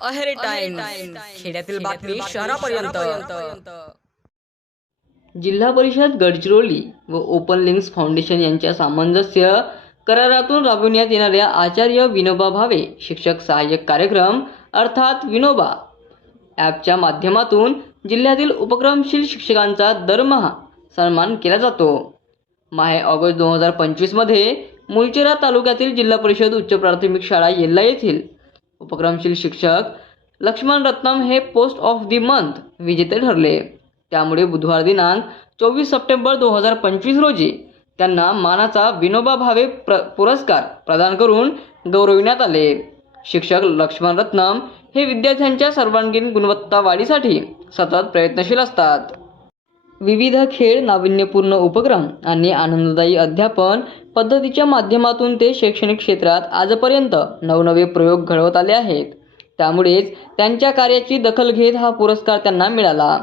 Aheri time खेड्यातील बातमी शहरापर्यंत. जिल्हा परिषद गडचिरोली व ओपन लिंक्स फाउंडेशन यांच्या सामंजस्य करारातून राबविण्यात येणाऱ्या आचार्य विनोबा भावे शिक्षक सहाय्यक कार्यक्रम अर्थात विनोबा ॲपच्या माध्यमातून जिल्ह्यातील उपक्रमशील शिक्षकांचा दरमहा सन्मान केला जातो. माहे ऑगस्ट दोन हजार पंचवीसमध्ये मुलचेरा तालुक्यातील जिल्हा परिषद उच्च प्राथमिक शाळा येल्ला येथील उपक्रमशील शिक्षक लक्ष्मण रत्नम हे पोस्ट ऑफ दी मंथ विजेते ठरले. त्यामुळे बुधवार दिनांक चोवीस सप्टेंबर दोन हजार पंचवीस रोजी त्यांना मानाचा विनोबा भावे प्र पुरस्कार प्रदान करून गौरविण्यात आले. शिक्षक लक्ष्मण रत्नम हे विद्यार्थ्यांच्या सर्वांगीण गुणवत्ता वाढीसाठी सतत प्रयत्नशील असतात. विविध खेळ नाविन्यपूर्ण उपक्रम आणि आनंददायी अध्यापन पद्धतीच्या माध्यमातून ते शैक्षणिक क्षेत्रात आजपर्यंत नवनवे प्रयोग घडवत आले आहेत. त्यामुळेच त्यांच्या कार्याची दखल घेत हा पुरस्कार त्यांना मिळाला.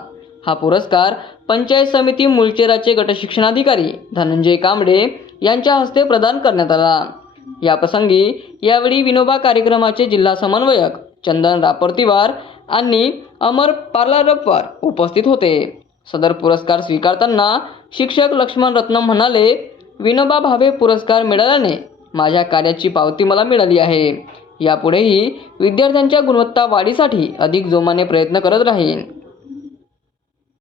हा पुरस्कार पंचायत समिती मुलचेराचे गटशिक्षणाधिकारी धनंजय कांबळे यांच्या हस्ते प्रदान करण्यात आला. याप्रसंगी यावेळी विनोबा कार्यक्रमाचे जिल्हा समन्वयक चंदन रापर्तीवार आणि अमर पार्लारप्पार उपस्थित होते. सदर पुरस्कार स्वीकारताना शिक्षक लक्ष्मण रत्नम म्हणाले विनोबा भावे पुरस्कार मिळाल्याने माझ्या कार्याची पावती मला मिळाली आहे. यापुढेही विद्यार्थ्यांच्या गुणवत्ता वाढीसाठी अधिक जोमाने प्रयत्न करत राहीन.